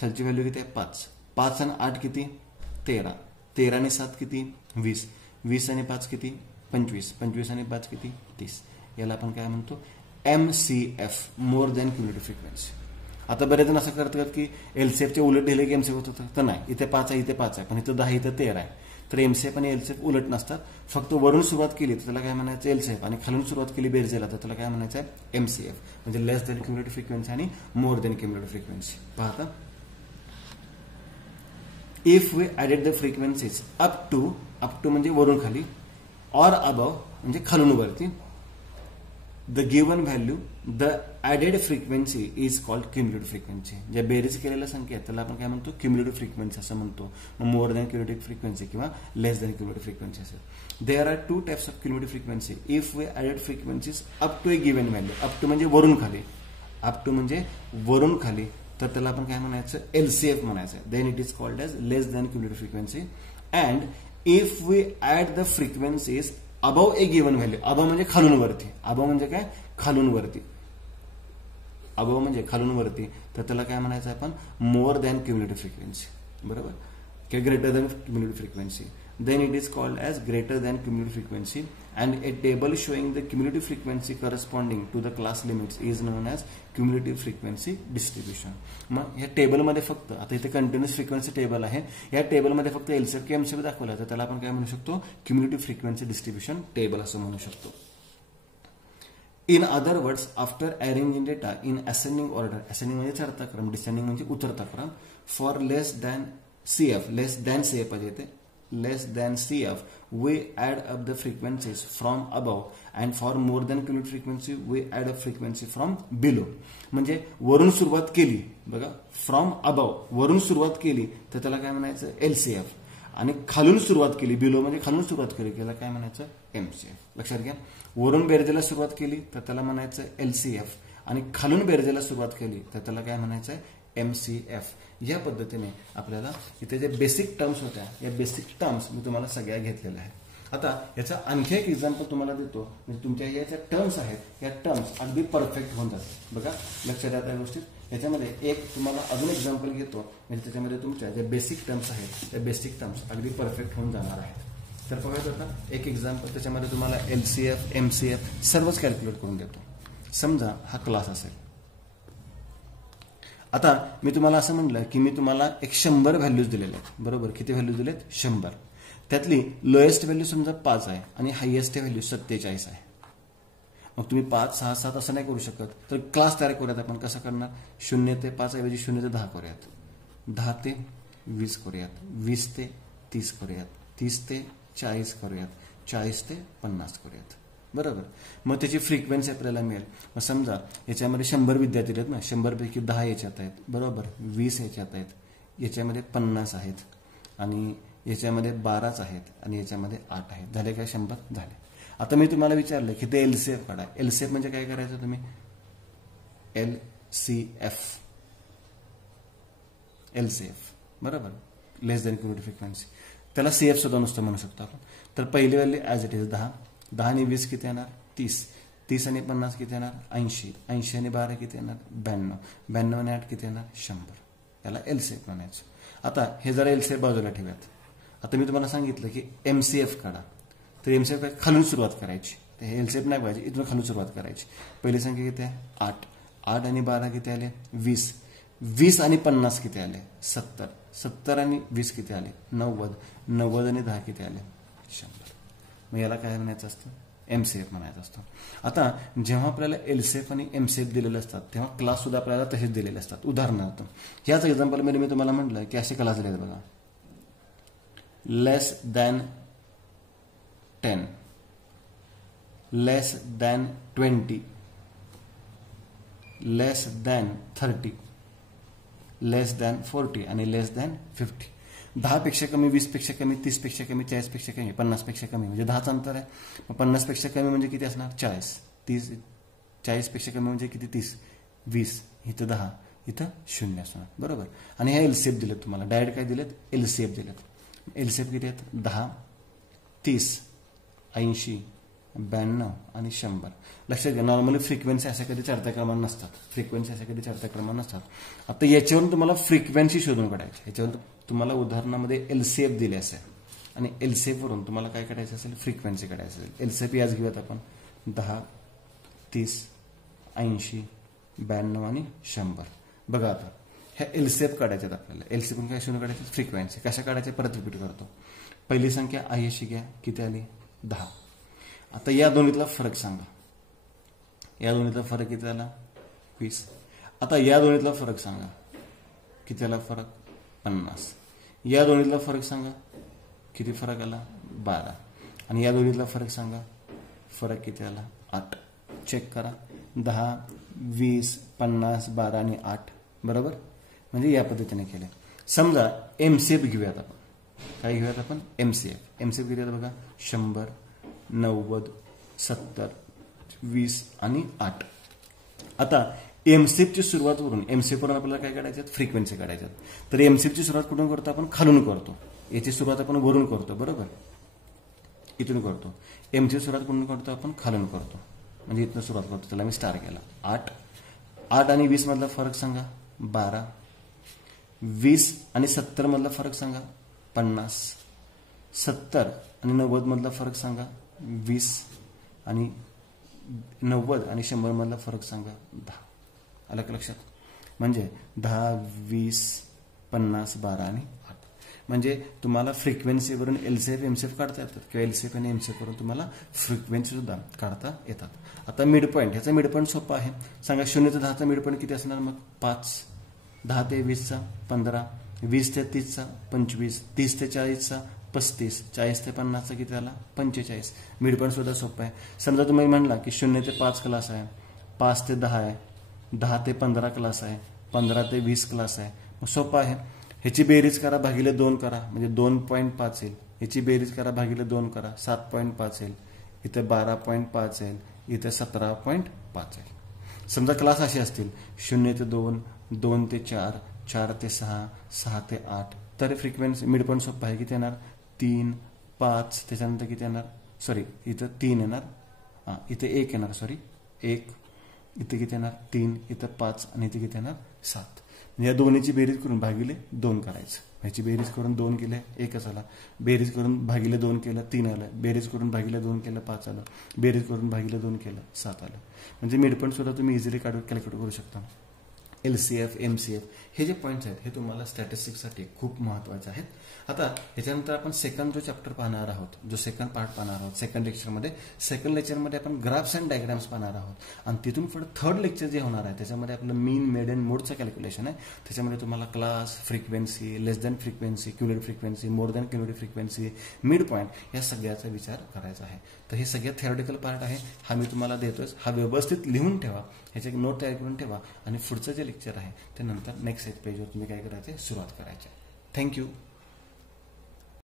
खालची व्हॅल्यू किती आहे? 5. 5 आणि 8 किती? 13. 13 आणि 7 किती? 20. 20 आणि 5 किती? 25. 25 आणि 5 किती? 30. याला आपण काय म्हणतो? MCF, more than cumulative frequency. आता बरेच जण असं करतात की एलसीएफचे उलट दिले की एमसीएफ होत होतं. तर नाही, इथे 5 आहे, इथे 5 आहे, पण इथं 10, इथं 13 आहे. तर एमसीएफ आणि एलसीएफ उलट नसतात. फक्त वरून सुरुवात केली तर त्याला काय म्हणायचं? एलसीएफ. आणि खालून सुरुवात केली बेरजेला तर त्याला काय म्हणायचं आहे? एमसीएफ. म्हणजे लेस दॅन क्युम्युलेटिव्ह फ्रिक्वेन्सी आणि मोर दॅन क्युम्युलेटिव्ह फ्रिक्वेन्सी. पाहता. If we added the frequencies up to म्हणजे वरून खाली, or above म्हणजे खालून वरती, the given value, the added frequency is called cumulative frequency. ज्या बेरीज केलेल्या संख्या आहेत त्याला आपण काय म्हणतो? cumulative frequency असं म्हणतो. मोर दॅन cumulative frequency किंवा लेस दॅन cumulative frequency असेल. There are two types of cumulative frequency. If we added frequencies up to a given value, up to म्हणजे वरून खाली, up to म्हणजे वरून खाली, तर त्याला आपण काय म्हणायचं? LCF म्हणायचं. Then it is called as less than cumulative frequency. And if we add the frequencies above a given value, above म्हणजे खालून वरती, अबव म्हणजे काय? खालून वरती, अबव म्हणजे खालून वरती, तर त्याला काय म्हणायचं आपण? More than cumulative frequency. बरोबर. किंवा greater than cumulative frequency. Then it is called as greater than cumulative frequency, and a table showing the cumulative frequency corresponding to the class limits is known as cumulative frequency distribution. मग या टेबलमध्ये फक्त आता इथे कंटिन्युअस फ्रिक्वेन्सी टेबल आहे, या टेबलमध्ये फक्त एलसीएफ किंवा एमसीएफ दाखवला तर त्याला आपण काय म्हणू शकतो? क्युम्युलेटिव्ह फ्रिक्वेन्सी डिस्ट्रीब्युशन टेबल असं म्हणू शकतो. In other words, after arranging data in ascending order, ascending म्हणजे चढता क्रम, descending म्हणजे उतरता क्रम, for less than CF पाहिजे येते, less than CF, we add up the frequencies from above, and for more than cumulative frequency we add up frequency from below. म्हणजे वरून सुरुवात केली बघा, फ्रॉम अबव वरून सुरुवात केली तर त्याला काय म्हणायचं? LCF. आणि खालून सुरुवात केली, बिलो म्हणजे खालून सुरुवात केली, त्याला काय म्हणायचं, एमसीएफ. लक्षात घ्या, वरून बेरजेला सुरुवात केली तर त्याला म्हणायचं एलसीएफ, आणि खालून बेरजेला सुरुवात केली तर त्याला काय म्हणायचं, एमसीएफ. या पद्धतीने आपल्याला इथे जे बेसिक टर्म्स होत्या, या बेसिक टर्म्स मी तुम्हाला सगळ्या घेतलेल्या आहेत. आता याचा आणखी एक एक्झाम्पल तुम्हाला देतो, म्हणजे तुमच्या या ज्या टर्म्स आहेत, या टर्म्स अगदी परफेक्ट होऊन जातात. बघा, लक्षात द्या त्या गोष्टीत. याच्यामध्ये एक तुम्हाला अजून एक्झाम्पल घेतो, म्हणजे त्याच्यामध्ये तुमच्या ज्या बेसिक टर्म्स आहेत, त्या बेसिक टर्म्स अगदी परफेक्ट होऊन जाणार आहेत. तर बघायचं होता एक एक्झाम्पल, त्याच्यामध्ये तुम्हाला एलसीएफ, एमसीएफ सर्वच कॅल्क्युलेट करून देतो. समजा हा क्लास असेल. आता मी तुम्हाला असं म्हणलं की मी तुम्हाला एक 100 व्हॅल्यूज दिलेल्या आहेत, बरोबर. किती व्हॅल्यूज दिलेत, 100. त्यातली लोएस्ट व्हॅल्यू समजा 5 आहे आणि हायएस्ट व्हॅल्यू 47 आहे. मग तुम्ही 5, 6, 7 असं नाही करू शकत. तर क्लास तयार करूयात आपण. कसं करणार, 0 ते 5 ऐवजी 0 ते 10 करूयात, 10 ते 20 करूयात, 20 ते 30 करूयात, 30 ते 40 करूयात, 40 ते 50 करूयात, बरोबर. मग त्याची फ्रिक्वेन्सी आपल्याला मिळेल. मग समजा याच्यामध्ये 100 विद्यार्थी आहेत ना, 100 पैकी 10 याच्यात आहेत, बरोबर, 20 याच्यात आहेत, याच्यामध्ये 50 आहेत, आणि याच्यामध्ये 12च आहेत, आणि याच्यामध्ये 8 आहेत. झाले काय, 100 झाले. आता मी तुम्हाला विचारलं की ते एलसीएफ काढा. एलसीएफ म्हणजे काय करायचं तुम्ही, एलसीएफ, बरोबर, लेस दॅन इक्वल टू फ्रिक्वेन्सी. त्याला सीएफ सुद्धा नुसतं म्हणू शकतो आपण. तर पहिली व्हॅल्यू ॲज इट इज 10, 10 आणि 20 किती येणार, 30, 30 आणि 50 किती येणार, 80, 80 आणि 12 किती येणार, 92, 92 आणि 8 किती येणार, 100. याला एलसीएफ म्हणायचं. आता हे जरा एलसीएफ बाजूला ठेवूयात. आता मी तुम्हाला सांगितलं की एमसीएफ काढा. तर एमसीएफ खालून सुरुवात करायची. तर हे एलसीएफ नाही पाहिजे, इथून खालून सुरुवात करायची. पहिली संख्या किती आहे, 8, 8 आणि 12 किती आले, 20, 20 आणि 50 किती आले, 70, 70 आणि 20 किती आले, 90, 90 आणि 10 किती आले, 100. मग याला काय म्हणायचं असतं, एमसीएफ म्हणायचं असतं. आता जेव्हा आपल्याला एलसीएफ आणि एमसीएफ दिलेले असतात, तेव्हा क्लास सुद्धा आपल्याला तसेच दिलेले असतात. उदाहरणार्थ ह्याच एक्झाम्पलमध्ये मी तुम्हाला म्हटलं की असे क्लास दिले बघा, लेस दॅन 10, लेस दॅन 20, लेस दॅन 30, लेस दॅन 40 आणि लेस दॅन 50. 10 पेक्षा कमी, 20 पेक्षा कमी, 30 पेक्षा कमी, 40 पेक्षा कमी, 50 पेक्षा कमी, म्हणजे 10चं अंतर आहे. मग 50 पेक्षा कमी म्हणजे किती असणार, 40, 30, 40 पेक्षा कमी म्हणजे किती, 30, 20, इथं 10, इथं 0 असणार, बरोबर. आणि हे एलसीएफ दिलेत तुम्हाला, डायरेक्ट काय दिलेत, एलसीएफ दिलेत. एलसीएफ किती आहेत, 10, 30, 80, 92 आणि 100. लक्षात घ्या, नॉर्मली फ्रिक्वेन्सी अशा कधी चढत्या क्रमाने नसतात, फ्रिक्वेन्सी अशा कधी चढत्या क्रमाने नसतात. आता याच्यावरून तुम्हाला फ्रिक्वेन्सी शोधून काढायची. याच्यावर तुम्हाला उदाहरणामध्ये एलसीएफ दिले असेल, आणि एलसीएफ वरून तुम्हाला काय काढायचं असेल, फ्रिक्वेन्सी काढायची असेल. एलसीएफ याच घेऊयात आपण, 10, 30, 80, 92 आणि 100. बघा आता ह्या एलसीएफ काढायच्यात आपल्याला. एलसीएफ काय शोधून काढायचं, फ्रिक्वेन्सी कशा काढायच्या, परत रिपीट करतो. पहिली संख्या आयशी घ्या, किती आली, 10. आता या दोन्हीतला फरक सांगा, या दोन्हीतला फरक किती आला, 20. आता या दोन्हीतला फरक सांगा, किती आला फरक, 50. या दोन्हीतला फरक सांगा, किती फरक आला, 12. आणि या दोन्हीतला फरक सांगा, फरक किती आला, 8. चेक करा, 10, 20, 50, 12 आणि 8, बरोबर. म्हणजे या पद्धतीने केले. समजा एमसीएफ घेऊयात आपण. काय घेऊयात आपण, एमसीएफ. एमसीएफ घेऊयात बघा, 100, 90, 70, 20 आणि 8. आता एमसीएफची सुरुवात वरून, एमसीएफ वरून आपल्याला काय काढायच्यात, फ्रिक्वेन्सी काढायच्यात. तर एमसीएफची सुरुवात कुठून करतो आपण, खालून करतो. याची सुरुवात आपण वरून करतो, बरोबर, इथून करतो. एमसीएफ सुरुवात कुठून करतो आपण, खालून करतो, म्हणजे इथून सुरुवात करतो. त्याला मी स्टार केला. 8, 8 आणि 20 मधला फरक सांगा, 12. 20 आणि 70 मधला फरक सांगा, 50. 70 आणि 90 मधला फरक सांगा, 20. आणि 90 आणि 100 मधला फरक सांगा, 10. आलं का लक्षात. म्हणजे 10, 20, 50, 12 आणि 8. म्हणजे तुम्हाला फ्रिक्वेन्सीवरून एलसीएफ एमसीएफ काढता येतात, किंवा एलसीएफ आणि एमसीएफ वरून तुम्हाला फ्रिक्वेन्सी सुद्धा काढता येतात. आता मिड पॉईंट, ह्याचा मिड पॉईंट सोपा आहे. सांगा 0 ते 10चा मिड पॉईंट किती असणार, मग 5. 10 ते 20चा 15, 20 ते 30चा 25, 30 ते 40चा 35, 40 ते 50चा किती आला, 45. मिड पॉईंट सुद्धा सोपं आहे. समजा तुम्ही म्हणला की 0 ते 5 क्लास आहे, 5 ते 10 आहे, 10 ते 15 क्लास आहे, 15 ते 20 क्लास आहे. मग सोपं आहे. ह्याची बेरीज करा भागिले 2 करा म्हणजे 2.5 येईल. ह्याची बेरीज करा भागिले 2 करा 7.5 येईल. इथे 12.5 येईल. इथे 17.5 येईल. समजा क्लास असे असतील 0 ते 2, 2 ते 4, 4 ते 6, 6 ते 8, तर फ्रिक्वेन्सी मिड पॉईंट सोपं आहे. किती येणार 3, 5, त्याच्यानंतर किती येणार सॉरी इथं 3 येणार, इथे 1 येणार सॉरी 1, इथे किती येणार 3, इथं 5 आणि इथे किती येणार 7. या दोन्हीची बेरीज करून भागिले 2 करायचं. ह्याची बेरीज करून 2 केले 1 आला, बेरीज करून भागिले 2 केलं 3 आलं, बेरीज करून भागिले 2 केलं 5 आलं, बेरीज करून भागिले 2 केलं 7 आलं. म्हणजे मिड पॉईंट सुद्धा तुम्ही इझिली कॅल्क्युलेट करू शकता. LCF, MCF हे जे पॉईंट्स आहेत हे तुम्हाला स्टॅटिस्टिक्ससाठी खूप महत्वाचे आहेत. आता ह्याच्यानंतर आपण सेकंड जो चॅप्टर पाहणार आहोत, जो सेकंड पार्ट पाहणार आहोत सेकंड लेक्चरमध्ये आपण ग्राफ्स अँड डायग्राम्स पाहणार आहोत. आणि तिथून पुढे थर्ड लेक्चर जे होणार आहे त्याच्यामध्ये आपलं मीन, मेडियन, मोडचं कॅल्क्युलेशन आहे. त्याच्यामध्ये तुम्हाला class, frequency, less than frequency, cumulative frequency, more than cumulative frequency, mid point या सगळ्याचा विचार करायचा आहे. तर हे सगळ्यात थिअरॉटिकल पार्ट आहे, हा मी तुम्हाला देतोय. हा व्यवस्थित लिहून ठेवा, ह्याची नोट तयार करून ठेवा आणि पुढचं जे लेक्चर आहे ते नंतर नेक्स्ट पेजवर तुम्ही काय करायचे सुरुवात करायची. थँक्यू.